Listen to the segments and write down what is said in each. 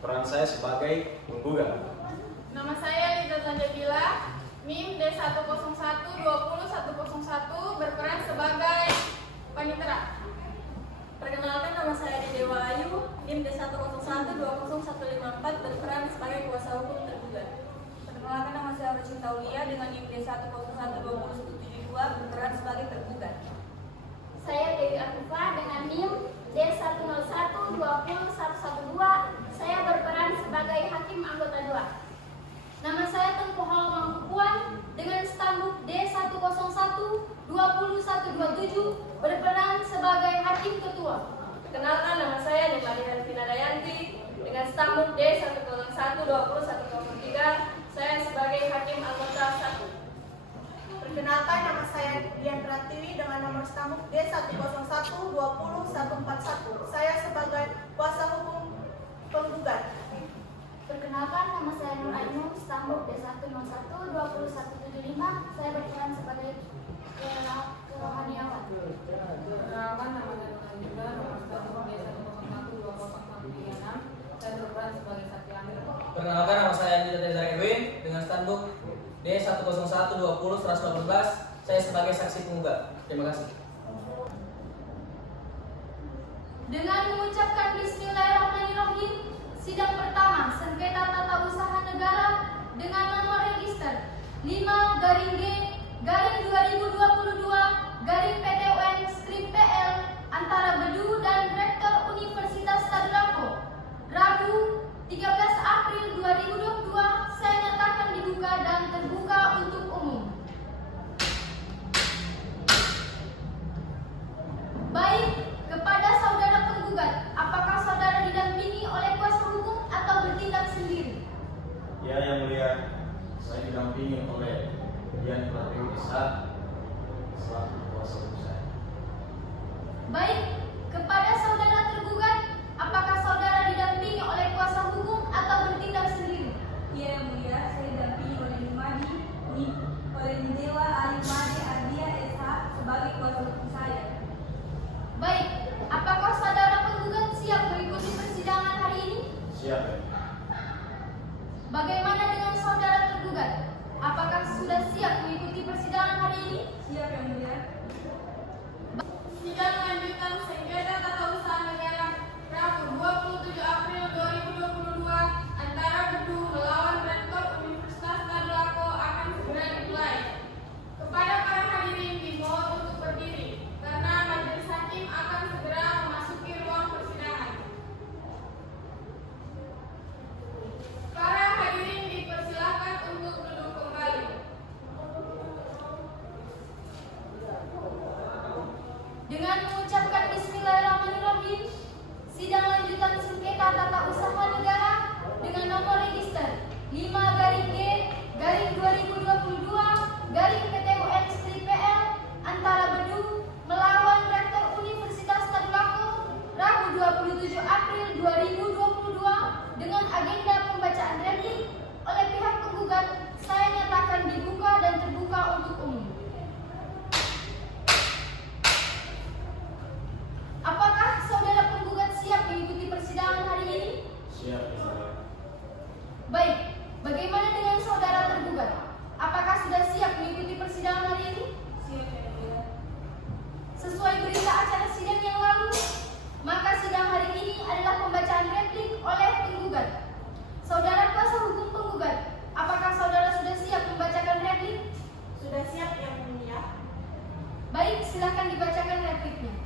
Peran saya sebagai penggugat. Nama saya Liza Zanjabila, NIM D101200101, berperan sebagai panitera. Perkenalkan, nama saya Dewa Ayu, NIM D101200154, berperan sebagai kuasa hukum tergugat. Perkenalkan, nama saya Rosin Taulia dengan NIM D101207172, berperan sebagai tergugat. Saya Dewi Arifah dengan NIM D101201112. Saya berperan sebagai hakim anggota 2. Nama saya Tengku Hawa Mangkupuan dengan stambuk D101201127, berperan sebagai hakim ketua. Perkenalkan, nama saya Nipani Helvina Dayanti dengan stambuk D101201103. Saya sebagai hakim anggota 1. Perkenalkan, nama saya Dian Pratiwi dengan nomor stambuk D101200141. Saya sebagai kuasa hukum penggugat. Perkenalkan, nama saya Nur Ainun, stambuk D1012175. Saya berperan sebagai kerohaniawan. Perkenalkan, nama saya Nurul juga nomor stambuk D101201136. Saya berperan sebagai saksi ahli. Perkenalkan, nama saya Andi Tezar Edwin dengan stambuk D101201118. Saya sebagai saksi penggugat. Terima kasih. Dengan mengucapkan Bismillahirrahmanirrahim, sidang pertama sengketa tata usaha negara dengan nomor register 5-2022-PTUN-PL antara Bedu dan Rektor Universitas Tadulako, Rabu 13 April 2022, saya nyatakan dibuka dan terbuka untuk umum. Baik, kepada saudara penggugat, apakah saudara didampingi oleh kuasa hukum atau bertindak sendiri? Ya, Yang Mulia, saya didampingi oleh Dian Pratiwi Esa selaku kuasa hukum saya. Baik, kepada saudara tergugat, apakah saudara didampingi oleh kuasa hukum atau bertindak sendiri? Iya, Yang Mulia, saya didampingi oleh Nimadi, oleh Dewa Ayu Made Ardia SH sebagai kuasa hukum saya. Baik, apakah saudara penggugat siap mengikuti persidangan hari ini? Siap, ya. Bagaimana dengan saudara tergugat? Apakah sudah siap mengikuti persidangan hari ini? Siap, Yang Mulia. Sidang lanjutan sengketa tata usaha negara Rabu 27 April 2022 antara Bedu melawan Rektor Universitas Tadulako akan segera dimulai. Kepada para hadirin dimohon untuk berdiri karena majelis hakim akan segera memasuki ruang persidangan. Para hadirin dipersilakan untuk duduk kembali. Dengan mengucapkan Bismillahirrahmanirrahim, sidang lanjutan sengketa tata usaha negara dengan nomor register 5-2022-PTUN-PL antara Bedu melawan Rektor Universitas Tadulako, Rabu 27 April 2022 dengan agenda pembacaan replik oleh pihak penggugat, saya nyatakan dibuka dan terbuka untuk umum. Apakah saudara penggugat siap mengikuti persidangan hari ini? Siap, ya, Mulia. Baik, bagaimana dengan saudara tergugat? Apakah sudah siap mengikuti persidangan hari ini? Siap, Yang Mulia. Sesuai berita acara sidang yang lalu, maka sidang hari ini adalah pembacaan replik oleh penggugat. Saudara kuasa hukum penggugat, apakah saudara sudah siap membacakan replik? Sudah siap, Yang Mulia. Baik, silakan dibacakan repliknya.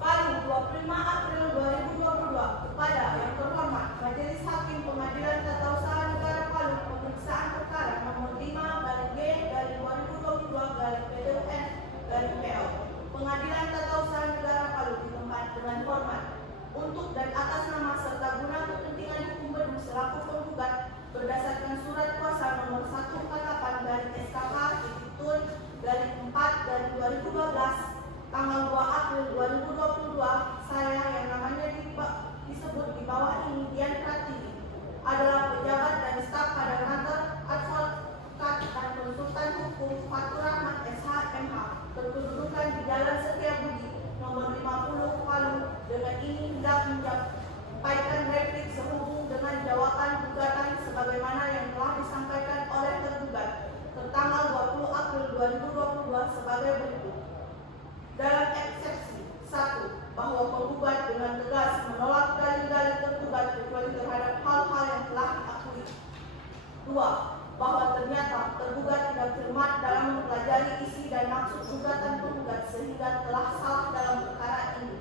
Palu 25 April 2022 kepada yang terhormat Majelis Hakim Pengadilan Tata Usaha Negara Palu, pemeriksaan perkara nomor 5-G-2022-PTUN-PL. Pengadilan Tata Usaha Negara Palu di tempat dengan hormat untuk dan atas nama serta guna kepentingan hukum Bedu selaku penggugat berdasarkan surat kuasa nomor 148/SKH/4/2012 tanggal 2 April 2022, saya yang namanya disebut di bawah ini Dian Pratiwi adalah 2. Bahwa ternyata tergugat tidak cermat dalam mempelajari isi dan maksud gugatan penggugat sehingga telah salah dalam perkara ini.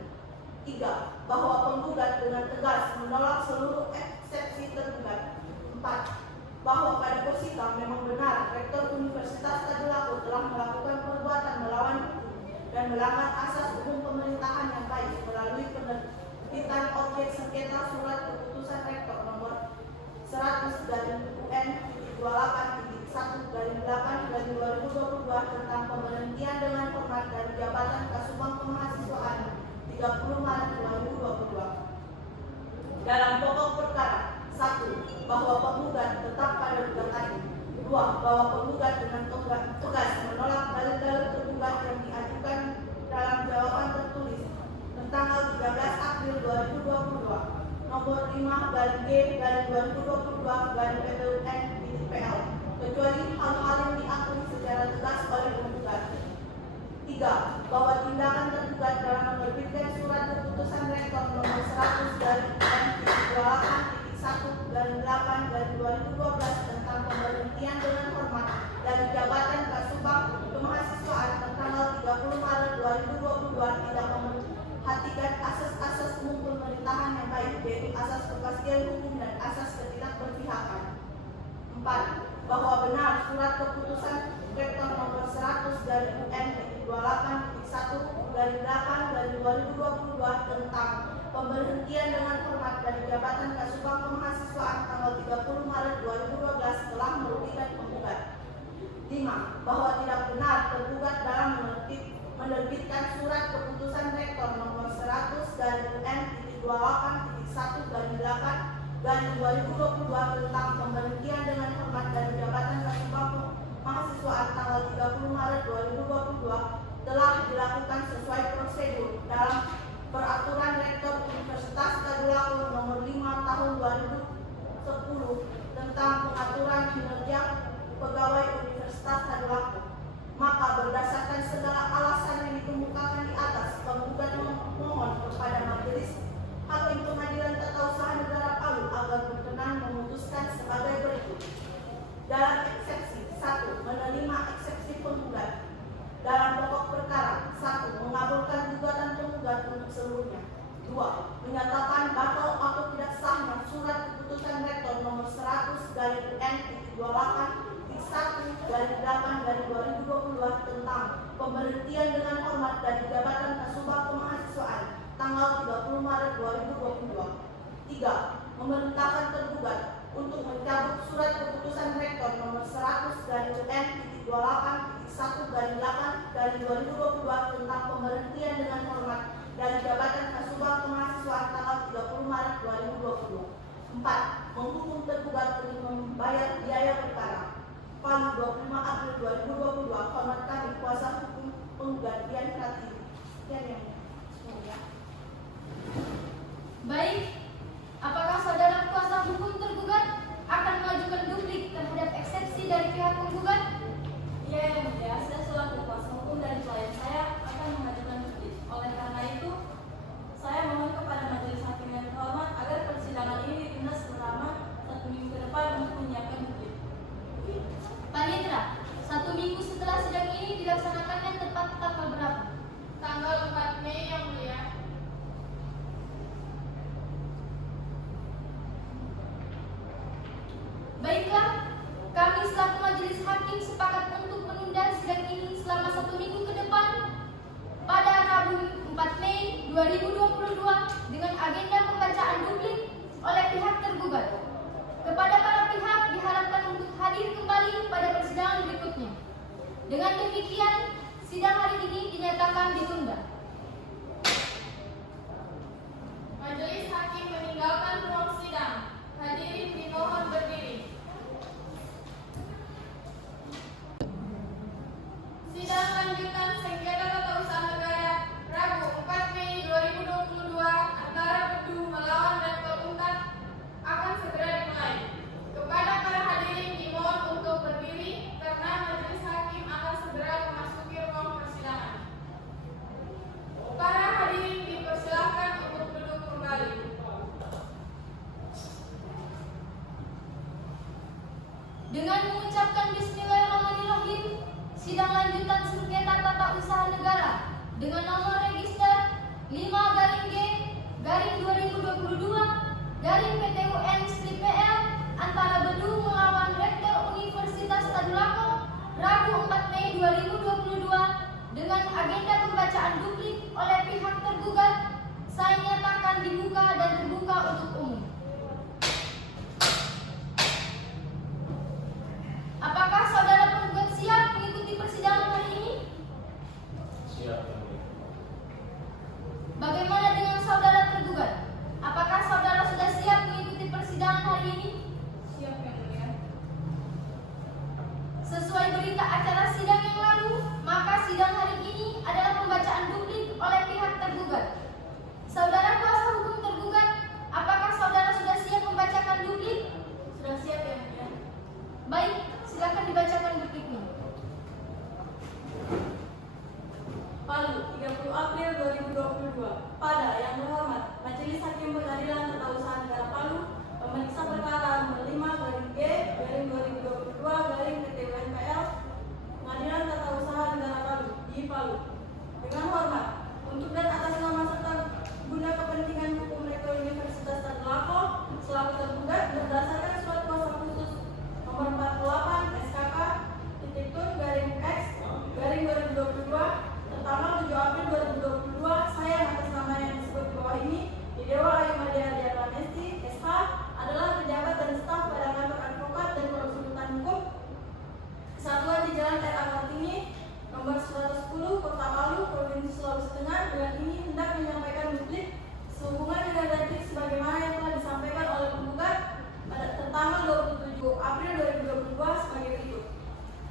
3. Bahwa penggugat dengan tegas menolak seluruh eksepsi tergugat. 4. Bahwa pada posisi memang benar Rektor Universitas Tadulako telah melakukan perbuatan melawan hukum dan melanggar asas umum pemerintahan yang baik melalui penerbitan objek sengketa surat keputusan Rektor nomor 100/28/1/8/2022 tentang pemberhentian dengan hormat dari jabatan Kasubag Kemahasiswaan 30 Maret 2022. Dalam pokok perkara, 1. Bahwa penggugat tetap pada gugatannya. 2. Bahwa penggugat dengan tegas menolak dalil-dalil tergugat yang diajukan dalam jawaban tertulis tanggal 13 April 2022 nomor 5-G/2022/PTUN/PL kecuali hal-hal yang diakui secara tegas oleh penggugat. 3. Bahwa tindakan tergugat dalam menerbitkan surat keputusan Rektor nomor 100/1/8/2012 tentang pemberhentian dengan hormat dari jabatan Kasubag Kemahasiswaan tanggal 30 Maret 2022 tidak memperhatikan asas-asas umum pemerintahan yang baik, yaitu asas kepastian hukum dan asas ketidakberpihakan. 4. Bahwa benar surat keputusan Rektor nomor 100/28/1/8/2022 tentang pemberhentian dengan hormat dari jabatan Kasubag Kemahasiswaan tanggal 30 Maret 2012 telah merugikan penggugat. 5. Bahwa tidak benar tergugat dalam menerbitkan surat keputusan Rektor nomor 100/N/1/8/2022 tentang pemberhentian dengan hormat dari jabatan Kasubag Kemahasiswaan tanggal 30 Maret 2022 telah dilakukan sesuai prosedur dalam Peraturan Rektor Universitas Tadulako nomor 5 tahun 2010 tentang pengaturan kinerja pegawai Universitas Tadulako. Maka berdasarkan segala alasan yang dikemukakan di atas, penggugat memohon kepada Majelis Hakim Pengadilan Tata Usaha Negara Palu agar berkenan memutuskan sebagai berikut. Dalam eksepsi 1. Menerima eksepsi penggugat. Dalam pokok perkara 1. Mengabulkan gugatan penggugat untuk seluruhnya. 2. Menyatakan batal atau tidak sahnya surat keputusan Rektor nomor 100/N/1/8/2022 tentang pemberhentian dengan hormat dari jabatan Kasubag Kemahasiswaan tanggal 30 Maret 2022. 3. Memerintahkan tergugat untuk mencabut surat keputusan Rektor nomor 100/N/1/8/2022 tentang pemberhentian dengan hormat dari jabatan Kasubag Kemahasiswaan tanggal 30 Maret 2020. 4. Menghukum tergugat untuk membayar biaya perkara. Palu 25 April 2022. Hormat kami kuasa hukum penggugat Dian Pratiwi. Sekian yang mulia. Baik, apakah saudara kuasa hukum tergugat akan mengajukan duplik terhadap eksepsi dari pihak penggugat? Ya, yang mulia, saya selaku kuasa hukum dari klien saya akan mengajukan duplik. Oleh karena itu, saya mohon kepada Majelis Hakim yang terhormat agar persidangan ini ditunda selama 1 minggu ke depan untuk menyiapkan duplik. Panitra, 1 minggu setelah sidang ini dilaksanakannya tepat tanggal berapa? Tanggal 4 Mei yang mulia. Baiklah, kami selaku Majelis Hakim sepakat untuk menunda sidang ini selama 1 minggu ke depan pada Rabu 4 Mei 2022 dengan agenda pembacaan duplik oleh pihak tergugat. Kepada para pihak diharapkan untuk hadir kembali pada persidangan berikutnya. Dengan demikian, sidang hari ini dinyatakan ditunda. Majelis Hakim meninggalkan ruang sidang. Hadirin dimohon berdiri. Sidang lanjutan sengketa tata usaha negara Rabu 4 Mei 2022 antara Bedu melawan Rektor Unpad akan segera dimulai. Kepada para hadirin dimohon untuk berdiri karena Majelis Hakim akan segera memasuki ruang persidangan. Dengan mengucapkan Bismillahirrahmanirrahim, sidang lanjutan sengketa tata usaha negara dengan nomor register 5-G/2022-PTUN/PL antara Bedu melawan Rektor Universitas Tadulako Rabu 4 Mei 2022 dengan agenda pembacaan duplik oleh pihak tergugat, saya nyatakan dibuka dan terbuka untuk umum. Apakah saudara penggugat siap mengikuti persidangan hari ini? Siap, Yang Mulia. Bagaimana dengan saudara tergugat? Apakah saudara sudah siap mengikuti persidangan hari ini? Siap, Yang Mulia. Sesuai berita acara sidang yang lalu, maka sidang hari ini adalah pembacaan duplik oleh pihak tergugat. Saudara kuasa hukum tergugat, apakah saudara sudah siap membacakan duplik? Sudah siap, Yang Mulia. Baik, silakan dibacakan dupliknya. Palu, 30 April 2022. Pada yang terhormat, Majelis Hakim Pengadilan Tata Usaha Negara Palu, pemeriksa perkara nomor 5-G/2022-PTUNPL, Pengadilan Tata Usaha Negara Palu di Palu. Dengan hormat, untuk dan atas nama serta guna kepentingan hukum Rektor Universitas Tadulako selaku tergugat berdasarkan surat kuasa khusus nomor 48 SKK /X/2022 tanggal 7 April 2022, saya atas nama yang disebut di bawah ini, Dewa Ayu Madia Diarwanesti, SH, adalah pejabat dan staf pada kantor advokat dan konsultan hukum Kesatuan di Jalan R.A. Kartini, nomor 110, Kota Palu, Provinsi Sulawesi Tengah. Dengan ini hendak menyampaikan duplik sehubungan dengan replik sebagaimana yang telah disampaikan oleh penggugat pada tanggal 27 April 2022 sebagai berikut.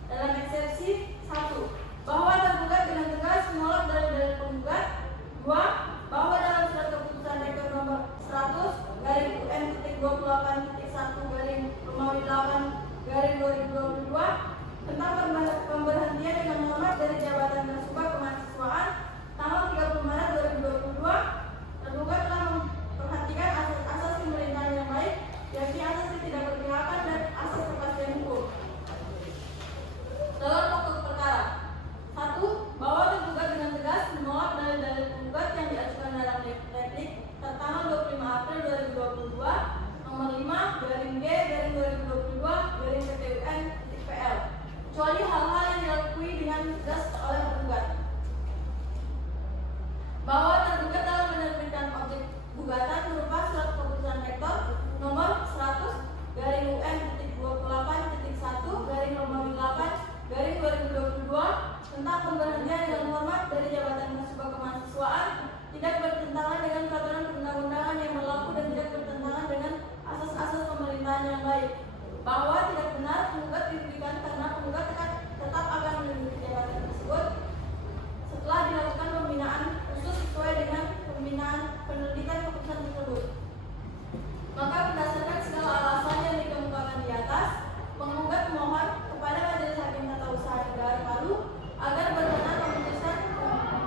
Dalam eksepsi 1, bahwa tergugat dengan tegas menolak dalil-dalil penggugat. 2. Bahwa dalam surat keputusan Rektor nomor 100/UN-28.1/8/2022 tentang pemberhentian dengan hormat dari jabatan Kasubag Kemahasiswaan tanggal 30 Maret 2022, tergugat telah memperhatikan asas-asas pemerintahan yang baik, yakni asas ketidakberpihakan dan asas kepastian hukum. Dalam pokok perkara 1. Bahwa tergugat dengan tegas menolak dalil-dalil penggugat yang diajukan dalam replik tertanggal 25 April 2022 nomor 5-G/2022-PTUN/PL, kecuali hal-hal yang diakui dengan tegas oleh tergugat. Bahwa tergugat dalam menerbitkan objek gugatan berupa surat keputusan Rektor nomor 100/UN.28.1/8/2022 tentang pemberhentian dengan hormat dari jabatan Kasubag Kemahasiswaan tidak bertentangan dengan peraturan perundang-undangan yang berlaku dan tidak bertentangan dengan asas-asas pemerintahan yang baik. Bahwa tidak benar penggugat dirugikan karena penggugat tetap akan menduduki jabatan tersebut setelah dilakukan pembinaan khusus sesuai dengan pembinaan penerbitan keputusan tersebut. Maka berdasarkan segala alasan yang dikemukakan di atas, penggugat mohon kepada Majelis Hakim Tata Usaha Negara Palu agar berkenan memutuskan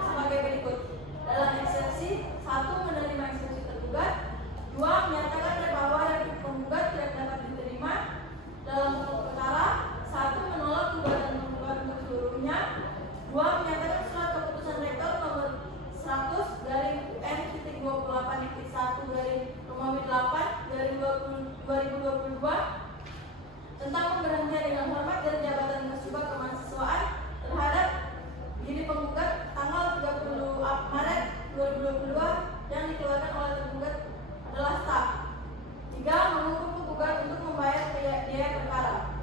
sebagai berikut. Dalam eksepsi 1, menerima eksepsi tergugat. 2, menyatakan bahwa replik penggugat tidak dapat diterima. Dalam pokok perkara 1, menolak gugatan penggugat untuk seluruhnya. 2, menyatakan surat keputusan Rektor nomor 100/UN-28/2022 tentang pemberhentian dengan hormat dari jabatan Kasubag Kemahasiswaan terhadap diri penggugat tanggal 30 Maret 2022 yang dikeluarkan oleh tergugat adalah sah. 3, menghukum penggugat untuk membayar biaya perkara.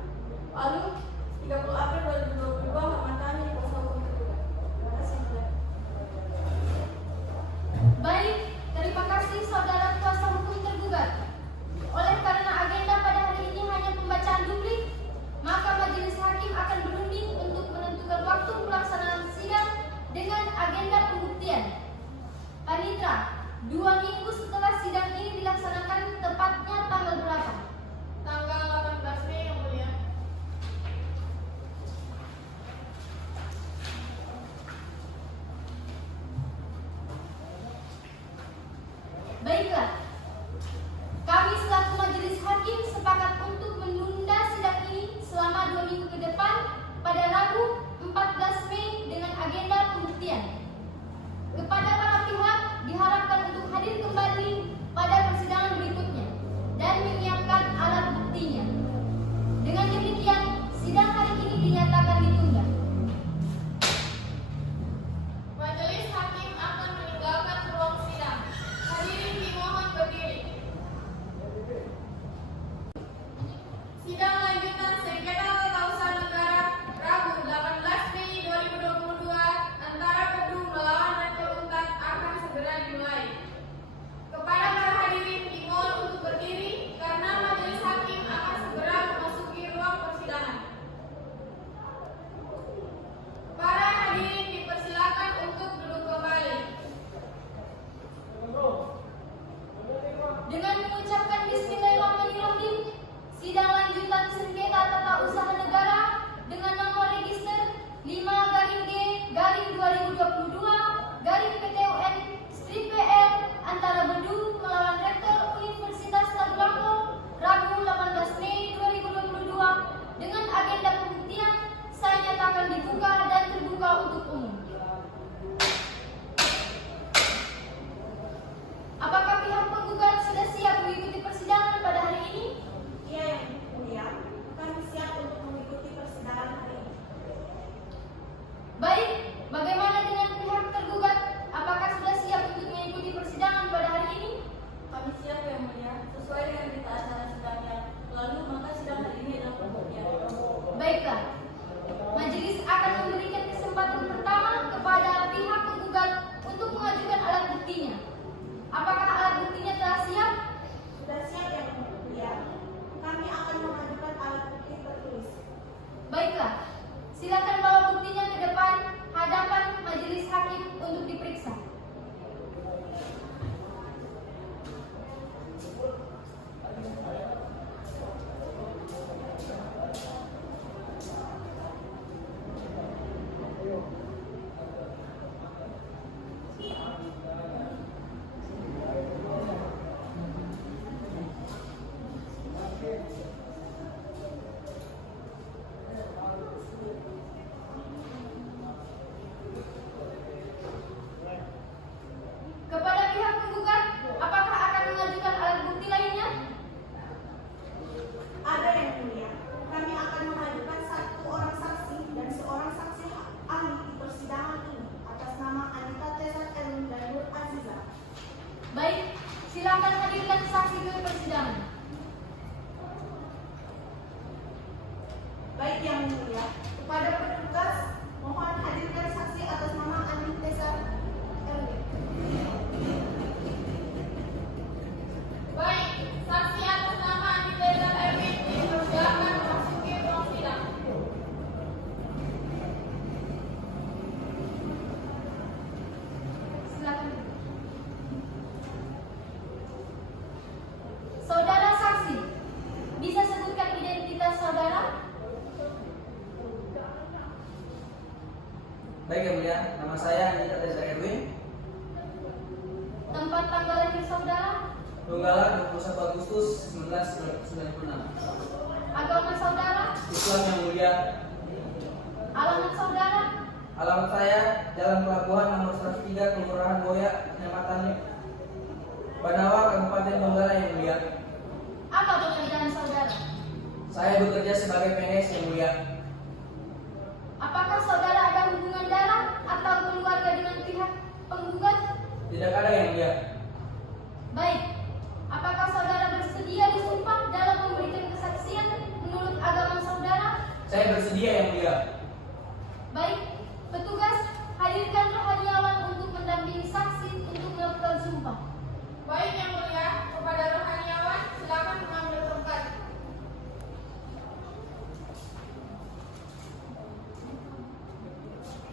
Lalu 30 April 2022, hormat kami kuasa hukum tergugat. Terima kasih. Baik, terima kasih saudara kuasa hukum tergugat. Oleh karena agenda pada hari ini hanya pembacaan duplik, maka Majelis Hakim Nama saya Andika Tezar Edwin. Tempat tanggal lahir saudara, Donggala 21 Agustus 1996. agama saudara, Islam yang mulia. alamat saudara, Alamat saya Jalan Pelabuhan nomor 103 Kelurahan Boya, Kecamatan Banawa, Kabupaten Donggala yang mulia. apa pekerjaan saudara? Saya bekerja sebagai PNS yang mulia. Apakah saudara ada hubungan darah atau keluarga dengan pihak penggugat? Tidak ada yang mulia. Baik, apakah saudara bersedia disumpah dalam memberikan kesaksian menurut agama saudara? Saya bersedia yang mulia. Baik, petugas, hadirkan rohaniawan untuk mendampingi saksi untuk melakukan sumpah. Baik yang mulia, kepada rohaniawan silakan mengambil tempat.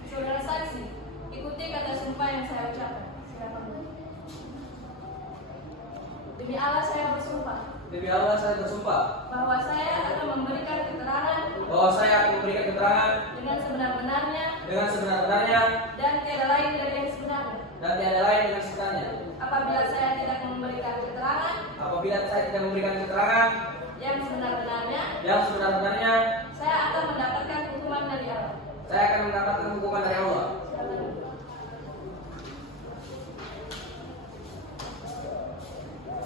Saudara saksi, ikuti kata sumpah yang saya ucapkan. Silakan. Demi Allah saya bersumpah Demi Allah saya bersumpah bahwa saya akan memberikan keterangan bahwa saya akan memberikan keterangan dengan sebenar-benarnya dengan sebenar-benarnya dan tiada lain dari yang sebenarnya. dan tiada lain dengan sebenarnya. Apabila saya tidak memberikan keterangan Apabila saya tidak memberikan keterangan yang sebenar-benarnya, yang sebenar-benarnya, saya akan mendapatkan hukuman dari Allah. saya akan mendapatkan hukuman dari Allah. Silakan.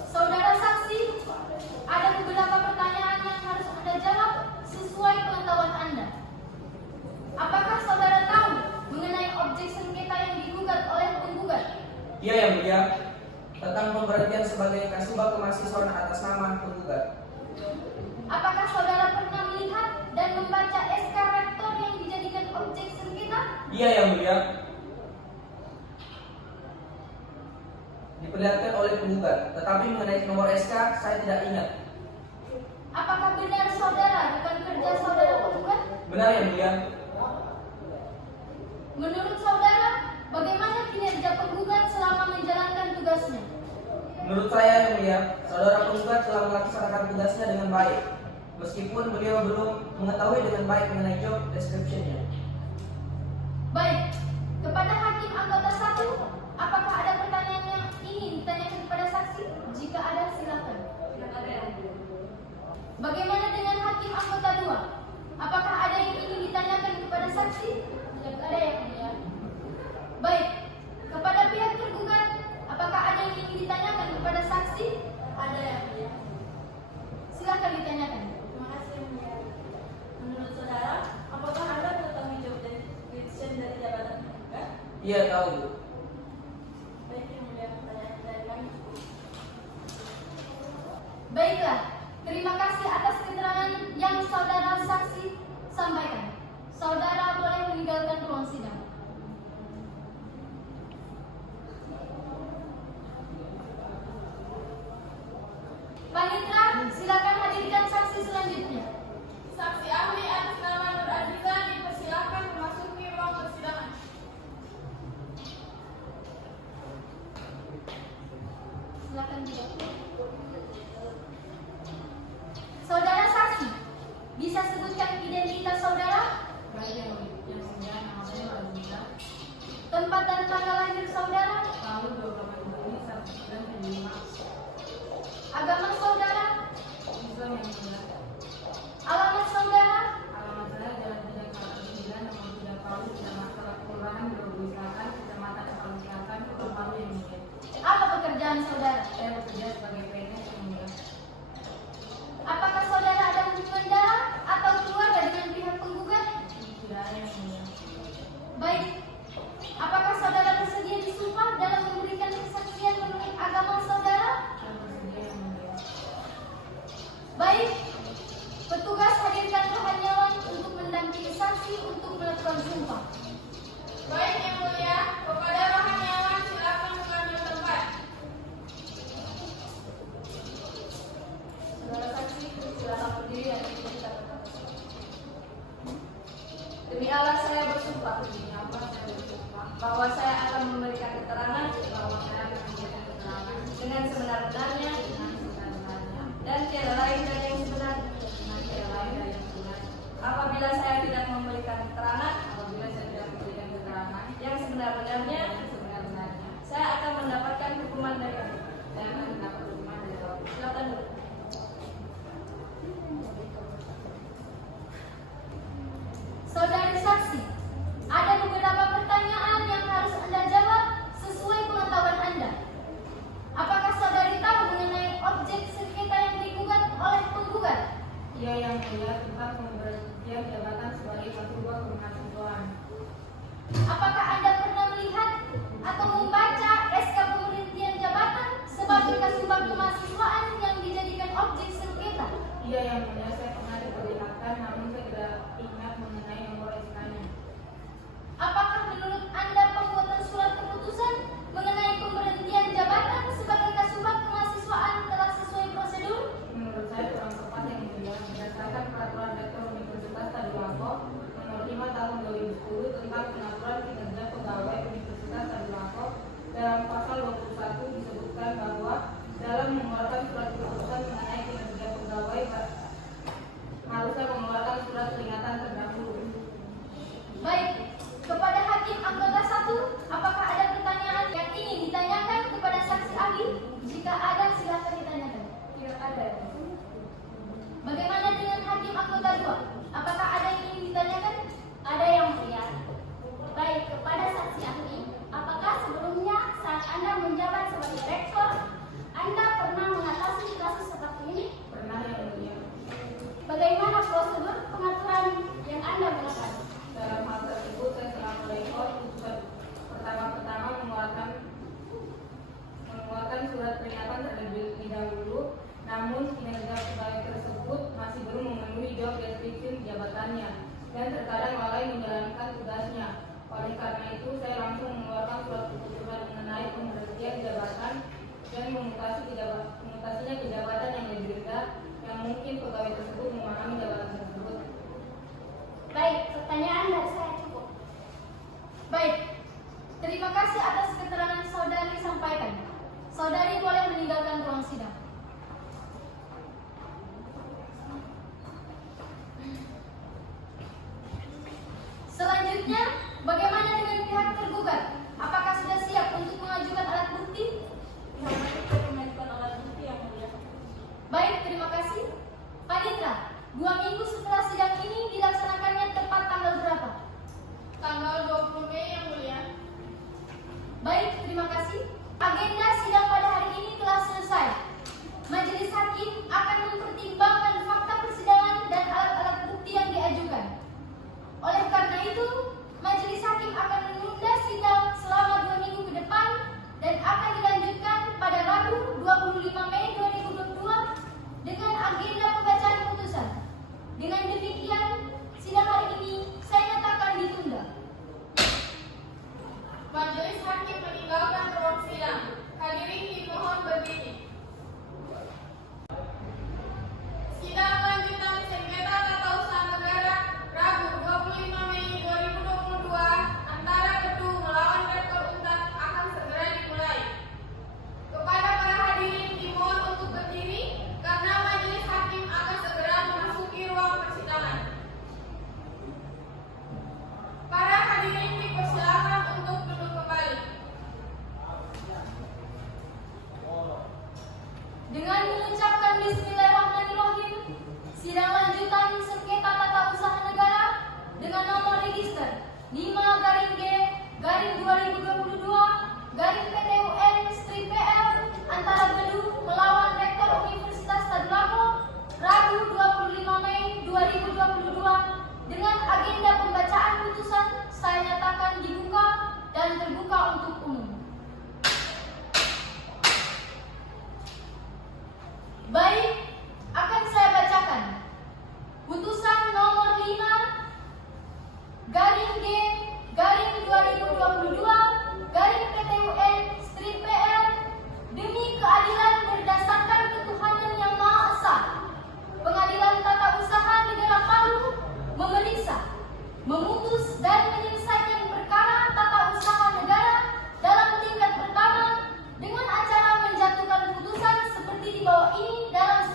Saudara saksi, ada beberapa pertanyaan yang harus Anda jawab sesuai pengetahuan Anda. Apakah saudara tahu mengenai objek sengketa yang digugat oleh penggugat? Iya yang mulia, tentang pemberhentian sebagai kasubag kemahasiswaan atas nama penggugat. Apakah saudara pernah melihat dan membaca SK rektor yang dijadikan objek sengketa? Iya yang mulia, diperlihatkan oleh penggugat, tetapi mengenai nomor SK saya tidak ingat. Apakah benar saudara bukan kerja saudara penggugat? Benar yang mulia. Menurut saudara, bagaimana kinerja penggugat selama menjalankan tugasnya? Menurut saya yang mulia, saudara penggugat telah melaksanakan tugasnya dengan baik, meskipun beliau belum mengetahui dengan baik mengenai job description-nya. Baik, kepada hakim anggota 1, apakah ada pertanyaan yang ingin ditanyakan kepada saksi? Jika ada, silakan. Bagaimana dengan hakim anggota 2? Apakah ada yang ingin ditanyakan kepada saksi? Tidak ada yang mulia. Baik, kepada pihak tergugat, apakah ada yang ingin ditanyakan kepada saksi? Ada yang mulia. Silakan ditanyakan. Terima kasih yang mulia. Menurut saudara, apakah Anda mengetahui job description dari jabatan penggugat? Iya tahu, Bu. Baik yang mulia, pertanyaan dari kami. Baiklah, terima kasih atas keterangan yang saudara saksi sampaikan. Saudara boleh meninggalkan ruang sidang. Panitra, silakan hadirkan saksi selanjutnya. Saksi ahli atas nama Nur Aziza dipersilakan memasuki ruang persidangan. Silakan duduk. Saudara saksi, bisa sebutkan identitas saudara? Tempat dan tanggal lahir saudara? Agama saudara? Alamat saudara? Apa pekerjaan saudara? Apakah saudara ada hubungan darah atau keluarga dengan pihak penggugat? Baik. Apakah saudara bersedia disumpah dalam memberikan kesaksian menurut agama saudara? Baik. Petugas hadirkan rohaniawan untuk mendampingi saksi untuk melakukan sumpah. Baik yang mulia, kepada rohaniawan silakan mengambil tempat. Saudara saksi, silakan berdiri dan ikuti kata. Demi Allah saya bersumpah bahwa saya akan memberikan keterangan dengan sebenar-benarnya dan tiada lain dari yang sebenarnya. Apabila saya tidak memberikan keterangan yang sebenar Iya yang mulia, tentang pemberhentian jabatan sebagai Kasubag Kemahasiswaan. Apakah Anda pernah melihat atau membaca SK pemberhentian jabatan sebagai Kasubag Kemahasiswaan yang dijadikan objek sengketa? Iya yang mulia, saya pernah diperlihatkan, namun saya tidak ingat mengenai nomor SK-nya. Apakah menurut Anda pembuatan surat keputusan mengenai pemberhentian jabatan sebagai Kasubag Kemahasiswaan telah sesuai prosedur? Menurut saya kurang tepat yang mulia, berdasarkan peraturan Rektor Universitas Tadulako nomor 5 tahun 2010 tentang pengaturan kinerja pegawai Universitas Tadulako, dalam pasal 21 disebutkan bahwa dalam mengeluarkan surat keputusan mengenai kinerja pegawai harusnya mengeluarkan surat peringatan terdahulu. Baik, kepada Hakim Anggota 1, apakah ada pertanyaan yang ingin ditanyakan kepada saksi ahli? Jika ada, silakan ditanyakan. Tidak ada. Bagaimana dengan Hakim Anggota 2? Apakah ada yang ingin ditanyakan? Ada yang mulia. Baik, kepada saksi ahli, apakah sebelumnya saat Anda menjabat sebagai rektor, Anda pernah mengatasi kasus seperti ini? Pernah yang mulia. Bagaimana prosedur pengaturan yang Anda gunakan? Dalam hal tersebut saya telah merekod putusan pertama mengeluarkan surat peringatan terlebih dahulu, namun kinerja pegawai tersebut masih belum memenuhi job description jabatannya dan terkadang lalai menjalankan tugasnya. Oleh karena itu saya langsung mengeluarkan surat keputusan mengenai pemberhentian jabatan dan memutasinya ke jabatan yang lebih rendah yang mungkin pegawai tersebut memahami jabatan tersebut. Baik, pertanyaan dari saya cukup. Baik, terima kasih atas keterangan saudari sampaikan. Saudari boleh meninggalkan ruang sidang. Selanjutnya, bagaimana dengan pihak tergugat? Apakah sudah siap untuk mengajukan alat bukti? Mengajukan alat bukti yang mulia. Baik, terima kasih. Panitra, 2 minggu setelah sidang ini dilaksanakannya tepat tanggal berapa? Tanggal 20 Mei yang mulia. Baik, terima kasih. Agenda sidang pada hari ini telah selesai. Majelis hakim akan mempertimbangkan fakta persidangan dan alat-alat bukti yang diajukan. Oleh karena itu, majelis hakim akan menunda sidang selama 2 minggu ke depan dan akan dilanjutkan pada Rabu 25 Mei 2022 dengan agenda pembacaan putusan. Dengan demikian, sidang hari ini saya nyatakan ditunda. Majelis hakim meninggalkan ruang sidang. Hadirin dimohon berdiri. Sidang lanjutan sengketa tata usaha negara Rabu 25 Mei 2022 antara Gedung melawan Rektor Unpad akan segera dimulai. Kepada para hadirin dimohon untuk berdiri karena majelis hakim akan segera memasuki ruang persidangan. Para hadirin dipersilakan untuk duduk kembali. Dengan mengucapkan Bismillahirrahmanirrahim, sidang lanjutan sengketa tata usaha negara dengan nomor register 5/2022/PTUN/PL antara Bedung melawan Rektor Universitas Tadulako Rabu 25 Mei 2022 dengan agenda pembacaan putusan saya nyatakan dibuka dan terbuka untuk umum. Baik, akan saya bacakan. Putusan nomor 5/2022/PTUN/PL demi keadilan berdasarkan ketuhanan yang Maha Esa. Pengadilan Tata Usaha Negara Palu memeriksa, memutus dan menyelesaikan perkara tata usaha negara dalam tingkat pertama dengan acara menjatuhkan putusan seperti di bawah ini dalam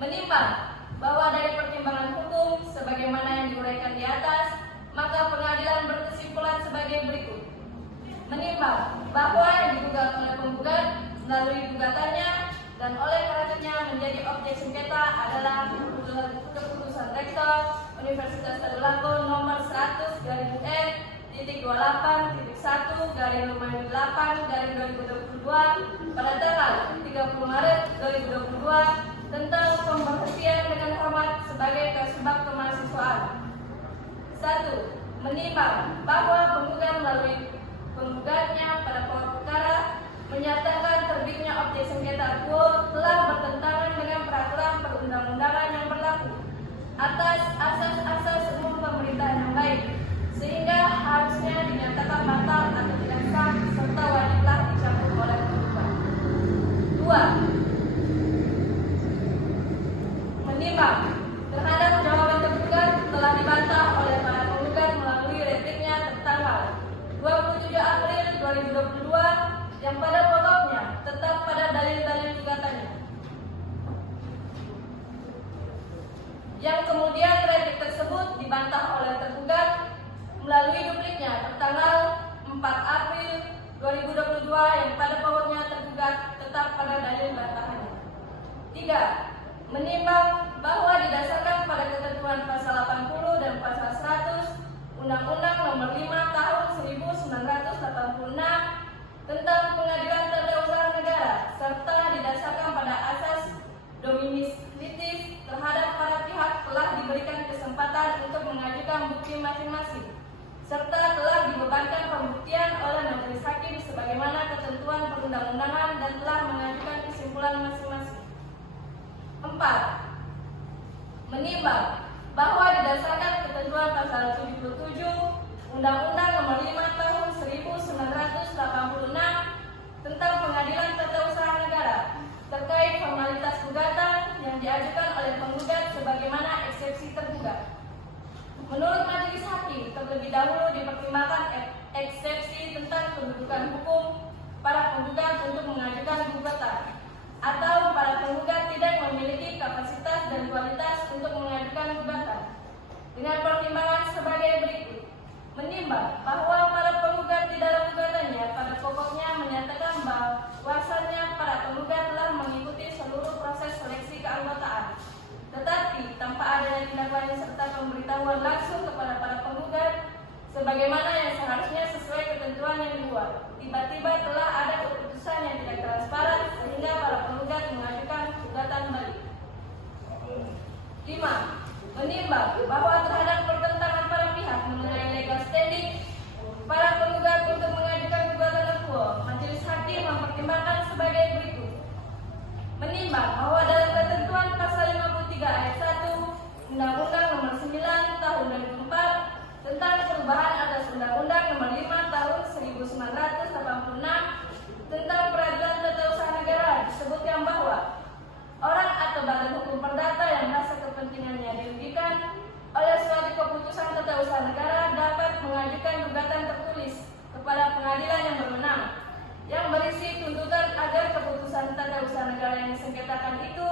Menimbang bahwa dari pertimbangan hukum sebagaimana yang diuraikan di atas, maka pengadilan berkesimpulan sebagai berikut. Menimbang bahwa yang digugat oleh penggugat melalui gugatannya dan oleh karenanya menjadi objek sengketa adalah keputusan Rektor Universitas Tadulako nomor 100/N-1/8/2022 pada tanggal 30 Maret 2022 tentang pemberhentian dengan hormat sebagai tersebab kemahasiswaan. 1. Menimbang bahwa penggugat melalui penggugatnya pada pokok perkara menyatakan terbitnya objek sengketa quo telah bertentangan dengan peraturan perundang-undangan yang berlaku atas asas-asas umum pemerintahan yang baik, sehingga harusnya dinyatakan batal atau tidak sah serta wajiblah dicabut oleh penggugat. 2. Menimbang terhadap jawaban tergugat telah dibantah oleh para penggugat melalui repliknya tertanggal 27 April 2022 yang pada pokoknya tetap pada dalil-dalil gugatannya. Yang kemudian replik tersebut dibantah oleh tergugat melalui dupliknya tertanggal 4 April 2022 yang pada pokoknya tergugat tetap pada dalil bantahannya. 3. Menimbang bahwa didasarkan pada ketentuan pasal 80 dan pasal 100 Undang-Undang Nomor 5 Tahun 1986 tentang Pengadilan Tata Usaha Negara serta didasarkan pada asas dominis litis terhadap para pihak telah diberikan kesempatan untuk mengajukan bukti masing-masing serta telah dibebankan pembuktian oleh majelis hakim sebagaimana ketentuan perundang-undangan dan telah mengajukan kesimpulan masing-masing. 4. Menimbang bahwa didasarkan ketentuan pasal 77 Undang-Undang Nomor 5 Tahun 1986 tentang Pengadilan Tata Usaha Negara terkait formalitas gugatan yang diajukan oleh penggugat sebagaimana eksepsi tergugat. Menurut majelis hakim, terlebih dahulu dipertimbangkan eksepsi tentang kedudukan hukum para penggugat untuk mengajukan gugatan, atau para penggugat tidak memiliki kapasitas dan kualitas untuk mengajukan gugatan. Dengan pertimbangan sebagai berikut. Menimbang bahwa para penggugat di dalam gugatannya pada pokoknya menyatakan bahwasannya para penggugat telah mengikuti seluruh proses seleksi keanggotaan, tetapi tanpa adanya tindak lanjut serta pemberitahuan langsung kepada para penggugat sebagaimana yang seharusnya sesuai ketentuan yang dibuat. Tiba-tiba telah ada keputusan yang tidak transparan sehingga para penggugat mengajukan gugatan balik. 5. Menimbang bahwa terhadap pertentangan para pihak mengenai legal standing para penggugat untuk mengajukan gugatan quo, majelis hakim mempertimbangkan sebagai berikut. Menimbang bahwa dalam ketentuan pasal 53 ayat 1 Undang-Undang Nomor 9 Tahun 2004 tentang perubahan atas Undang-Undang Nomor 5 Tahun 1986 tentang Peradilan Tata Usaha Negara disebutkan bahwa orang atau badan hukum perdata yang merasa kepentingannya dirugikan oleh suatu keputusan tata usaha negara dapat mengajukan gugatan tertulis kepada pengadilan yang berwenang yang berisi tuntutan agar keputusan tata usaha negara yang disengketakan itu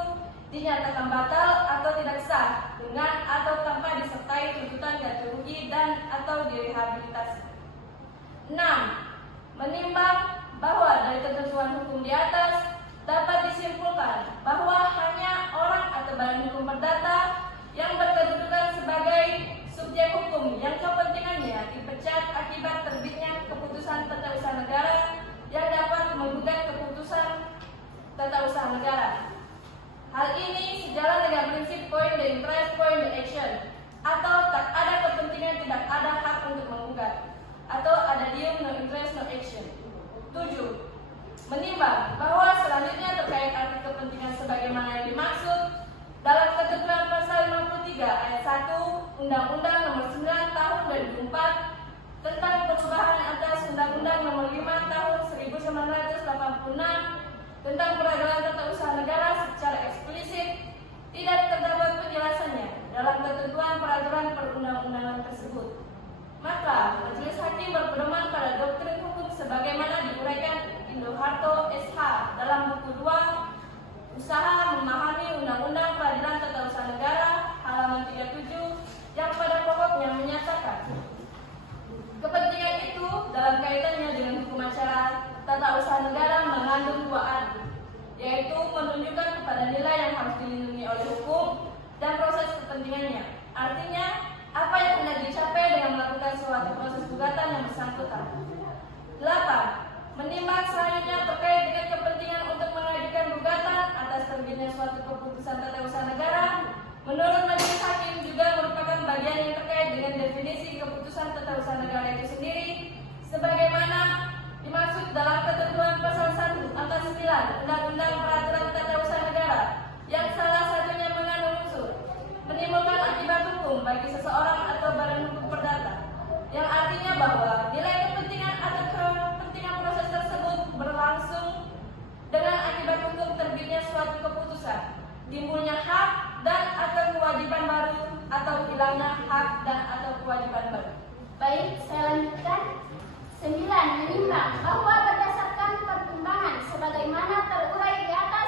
dinyatakan batal atau tidak sah dengan atau tanpa disertai tuntutan ganti rugi dan atau direhabilitasi. 6. Menimbang bahwa dari ketentuan hukum di atas dapat disimpulkan bahwa hanya orang atau badan hukum perdata yang berkedudukan sebagai subjek hukum yang kepentingannya dipecat akibat terbitnya keputusan tata usaha negara yang dapat menggugat keputusan tata usaha negara. Hal ini sejalan dengan prinsip point the interest, point the action, atau tak ada kepentingan tidak ada hak untuk menggugat, atau ada diem no interest no action. 7. Menimbang bahwa selanjutnya terkait arti kepentingan sebagaimana yang dimaksud dalam ketentuan pasal 53 ayat 1 Undang-Undang Nomor 9 Tahun 2004 tentang perubahan atas Undang-Undang Nomor 5 Tahun 1986 tentang Peradilan Tata Usaha Negara secara eksplisit tidak terdapat penjelasannya dalam ketentuan peraturan perundang-undangan tersebut. Maka majelis hakim berpedoman pada doktrin hukum sebagaimana diuraikan Indoharto SH dalam buku 2 Usaha Memahami Undang-Undang Peradilan kepentingannya. Artinya, apa yang hendak dicapai dengan melakukan suatu proses gugatan yang bersangkutan. 8. Menimbang selanjutnya terkait dengan kepentingan untuk mengajukan gugatan atas terbitnya suatu keputusan tata usaha negara. Menurut majelis hakim juga merupakan bagian yang terkait dengan definisi keputusan tata usaha negara itu sendiri, sebagaimana dimaksud dalam ketentuan pasal 1 angka 9 Undang-Undang Peraturan Tata Usaha Negara, yang salah satunya mengandung unsur menimbulkan akibat hukum bagi seseorang atau badan hukum perdata, yang artinya bahwa nilai kepentingan atau kepentingan proses tersebut berlangsung dengan akibat hukum terbitnya suatu keputusan, timbulnya hak dan atau kewajiban baru, atau hilangnya hak dan atau kewajiban baru. Baik, saya lanjutkan. 9. Menimbang bahwa berdasarkan pertimbangan sebagaimana terurai di atas,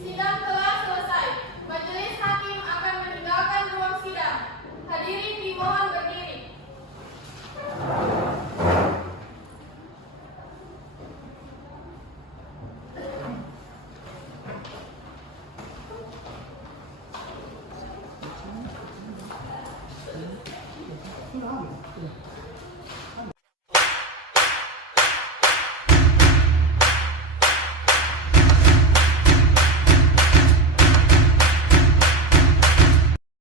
Sidang telah selesai. Majelis hakim akan meninggalkan ruang sidang. Hadirin dimohon berdiri.